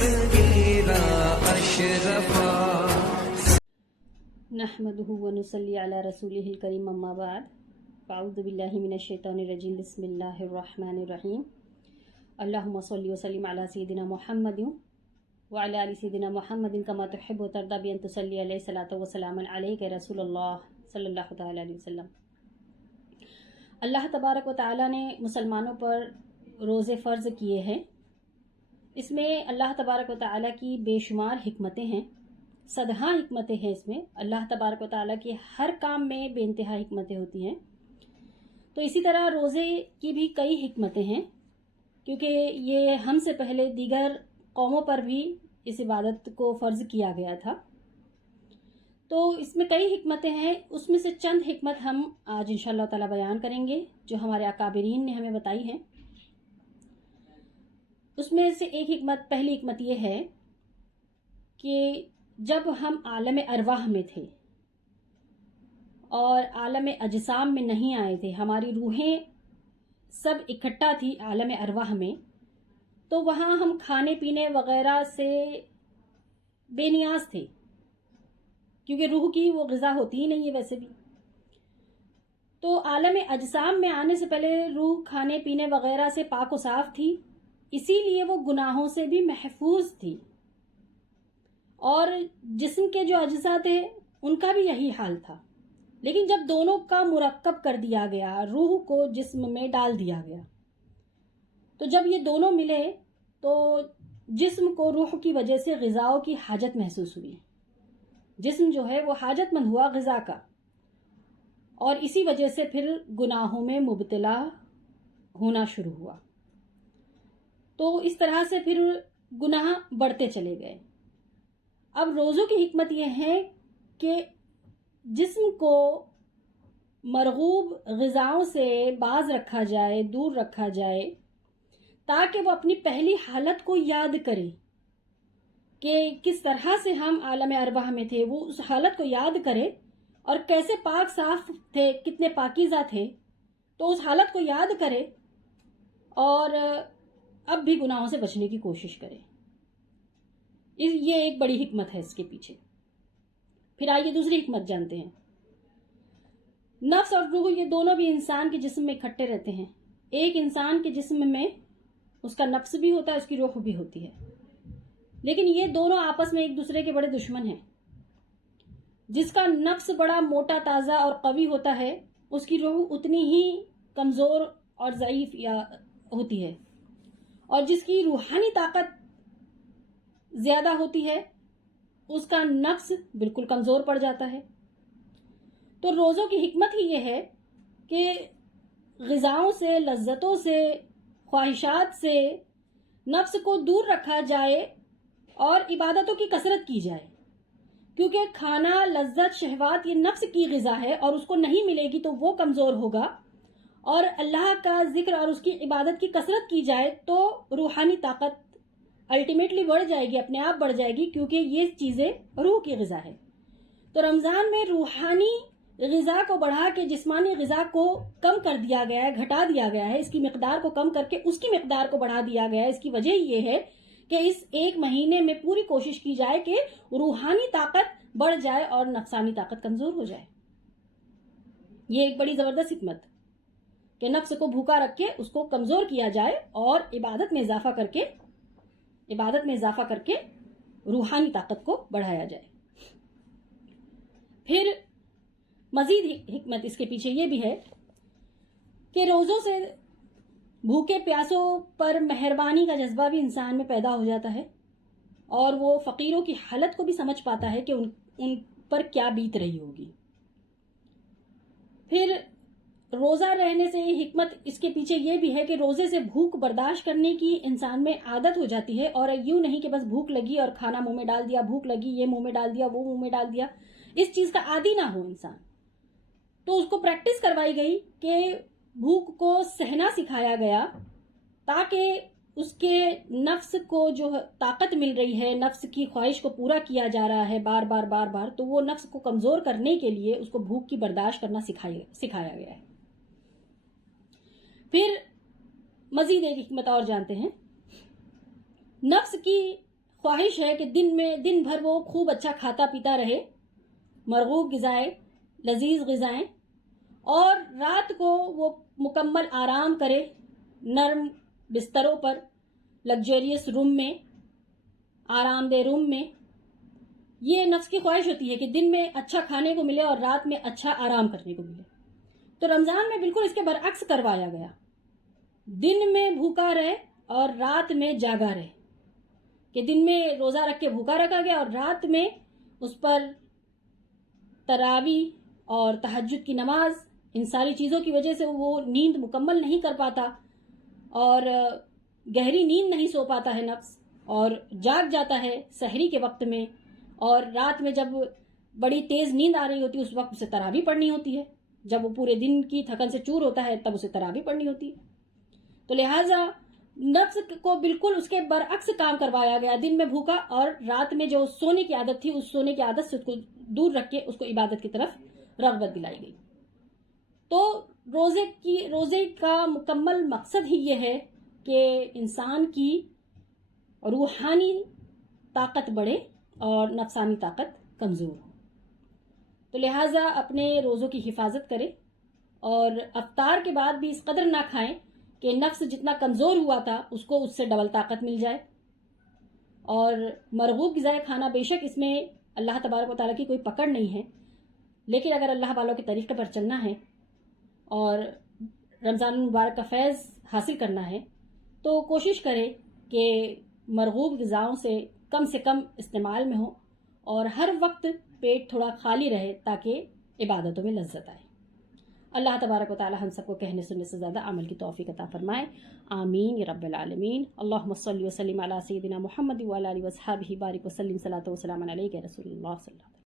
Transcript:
दस्तगीरा अशरफा। नहमदुहु व नुसल्ली अला रसूलिहिल करीम अम्मा बाद। अऊज़ु बिल्लाहि मिनश शैतानिर रजीम। बिस्मिल्लाहिर रहमानिर रहीम। अल्लाहुम्मा सल्लि व सल्लिम अला सय्यिदिना मुहम्मदिन व अला आलि सय्यिदिना मुहम्मदिन कमा तुहिब्बु व तर्दा बि अन तुसल्ली अलैहि सलातु व सलामन अलैका या रसूलल्लाह सल्लल्लाहु तआला अलैहि वसल्लम। अल्लाह तबारक व तआला ने मुसलमानों पर रोज़े फ़र्ज़ किए हैं। इसमें अल्लाह तबारक व तआला की बेशुमार हिकमतें हैं, सदहा हिकमतें हैं। इसमें अल्लाह तबारक व तआला के हर काम में बेइंतहा हिकमतें होती हैं। तो इसी तरह रोज़े की भी कई हिकमतें हैं, क्योंकि ये हमसे पहले दीगर कौमों पर भी इस इबादत को फ़र्ज़ किया गया था। तो इसमें कई हिकमतें हैं, उसमें से चंद हिकमत हम आज इंशाअल्लाह ताला बयान करेंगे जो हमारे अकाबिरीन ने हमें बताई हैं। उसमें से एक हिकमत, पहली हिकमत ये है कि जब हम आलम अरवाह में थे और आलम अजसाम में नहीं आए थे, हमारी रूहें सब इकट्ठा थी आलम अरवाह में, तो वहाँ हम खाने पीने वगैरह से बेनियाज थे, क्योंकि रूह की वो ग़िज़ा होती ही नहीं है वैसे भी। तो आलम अजसाम में आने से पहले रूह खाने पीने वगैरह से पाक व साफ थी, इसीलिए वो गुनाहों से भी महफूज थी। और जिस्म के जो अज्जा थे उनका भी यही हाल था। लेकिन जब दोनों का मुरक्कब कर दिया गया, रूह को जिस्म में डाल दिया गया, तो जब ये दोनों मिले तो जिस्म को रूह की वजह से ग़िज़ाओं की हाजत महसूस हुई। जिस्म जो है वो हाजतमंद हुआ ग़िज़ा का, और इसी वजह से फिर गुनाहों में मुब्तला होना शुरू हुआ। तो इस तरह से फिर गुनाह बढ़ते चले गए। अब रोज़ों की हिकमत यह है कि जिस्म को मरगूब ग़िज़ाओं से बाज रखा जाए, दूर रखा जाए, ताकि वो अपनी पहली हालत को याद करे कि किस तरह से हम आलम अरवाह में थे। वो उस हालत को याद करे और कैसे पाक साफ थे, कितने पाकीज़ा थे, तो उस हालत को याद करे और अब भी गुनाहों से बचने की कोशिश करे। ये एक बड़ी हिकमत है इसके पीछे। फिर आइए दूसरी हिकमत जानते हैं। नफ्स और रूह ये दोनों भी इंसान के जिस्म में इकट्ठे रहते हैं। एक इंसान के जिस्म में उसका नफ्स भी होता है, उसकी रूह भी होती है, लेकिन ये दोनों आपस में एक दूसरे के बड़े दुश्मन हैं। जिसका नफ्स बड़ा मोटा ताज़ा और कवी होता है, उसकी रूह उतनी ही कमज़ोर और ज़ईफ़ होती है, और जिसकी रूहानी ताकत ज़्यादा होती है उसका नफ्स बिल्कुल कमज़ोर पड़ जाता है। तो रोज़ों की हिकमत ही ये है कि ग़िज़ाओं से, लज्जतों से, ख्वाहिशात से नफ्स को दूर रखा जाए और इबादतों की कसरत की जाए, क्योंकि खाना, लज्जत, शहवात ये नफ्स की ग़िज़ा है और उसको नहीं मिलेगी तो वो कमज़ोर होगा। और अल्लाह का जिक्र और उसकी इबादत की कसरत की जाए तो रूहानी ताकत अल्टीमेटली बढ़ जाएगी, अपने आप बढ़ जाएगी, क्योंकि ये चीज़ें रूह की ग़िज़ा है। तो रमज़ान में रूहानी ग़िज़ा को बढ़ा के जिस्मानी ग़िज़ा को कम कर दिया गया है, घटा दिया गया है। इसकी मिक़दार को कम करके उसकी मिक़दार को बढ़ा दिया गया है। इसकी वजह ये है कि इस एक महीने में पूरी कोशिश की जाए कि रूहानी ताकत बढ़ जाए और नफ्सानी ताकत कमज़ोर हो जाए। ये एक बड़ी ज़बरदस्त हिकमत कि नफ्स को भूखा रख के उसको कमज़ोर किया जाए और इबादत में इजाफा करके रूहानी ताकत को बढ़ाया जाए। फिर मजीद हिकमत इसके पीछे ये भी है कि रोज़ों से भूखे प्यासों पर मेहरबानी का जज्बा भी इंसान में पैदा हो जाता है, और वो फ़कीरों की हालत को भी समझ पाता है कि उन पर क्या बीत रही होगी। फिर रोज़ा रहने से हिकमत इसके पीछे ये भी है कि रोज़े से भूख बर्दाश्त करने की इंसान में आदत हो जाती है, और यूं नहीं कि बस भूख लगी और खाना मुंह में डाल दिया, भूख लगी ये मुंह में डाल दिया, वो मुंह में डाल दिया। इस चीज़ का आदी ना हो इंसान। तो उसको प्रैक्टिस करवाई गई कि भूख को सहना सिखाया गया, ताकि उसके नफ्स को जो ताकत मिल रही है, नफ्स की ख्वाहिश को पूरा किया जा रहा है बार बार, तो वो नफ्स को कमज़ोर करने के लिए उसको भूख की बर्दाश्त करना सिखाया गया है। फिर मजीद एक हिकमत और जानते हैं। नफ्स की خواہش ہے کہ دن بھر وہ خوب اچھا کھاتا پیتا رہے، مرغوب غذائیں، لذیذ غذائیں، اور رات کو وہ مکمل آرام کرے نرم بستروں پر، لگزریس روم میں، آرام دہ روم میں. یہ نفس کی خواہش ہوتی ہے کہ دن میں اچھا کھانے کو ملے اور رات میں اچھا آرام کرنے کو ملے. تو رمضان میں بالکل اس کے برعکس کروایا گیا، دن میں بھوکا رہے اور رات میں جاگا رہے، کہ دن میں روزہ رکھ کے بھوکا رکھا گیا اور رات میں اس پر تراویح اور تہجد کی نماز، ان ساری چیزوں کی وجہ سے وہ نیند مکمل نہیں کر پاتا اور گہری نیند نہیں سو پاتا ہے نفس، اور جاگ جاتا ہے سحری کے وقت میں، اور رات میں جب بڑی تیز نیند آ رہی ہوتی ہے اس وقت اسے تراویح پڑھنی ہوتی ہے، جب وہ پورے دن کی تھکن سے چور ہوتا ہے تب اسے تراویح پڑھنی ہوتی ہے. تو لہٰذا نفس کو بالکل اس کے برعکس کام کروایا گیا، دن میں بھوکا اور رات میں جو سونے کی عادت تھی اس سونے کی عادت سے اس کو دور رکھ کے اس کو عبادت کی طرف رغبت دلائی گئی. تو روزے کا مکمل مقصد ہی یہ ہے کہ انسان کی روحانی طاقت بڑھے اور نفسانی طاقت کمزور ہو. تو لہٰذا اپنے روزوں کی حفاظت کرے اور افطار کے بعد بھی اس قدر نہ کھائیں کہ نفس جتنا کمزور ہوا تھا اس کو اس سے ڈبل طاقت مل جائے. اور مرغوب غذائیں کھانا، بے شک اس میں اللہ تبارک و تعالیٰ کی کوئی پکڑ نہیں ہے، لیکن اگر اللہ والوں کے طریقے پر چلنا ہے اور رمضان المبارک کا فیض حاصل کرنا ہے تو کوشش کرے کہ مرغوب غذاؤں سے کم استعمال میں ہو اور ہر وقت پیٹ تھوڑا خالی رہے تاکہ عبادتوں میں لذت آئے. اللہ تبارک و تعالی ہم سب کو کہنے سننے سے زیادہ عمل کی توفیق عطا فرمائے. آمین یا رب العالمین. اللہم صلی وسلم علی سیدنا محمد وعلی آلہ وصحبہ بارک وسلم. صلاۃ و سلام علیک یا رسول اللہ صلی اللہ علیہ وسلم.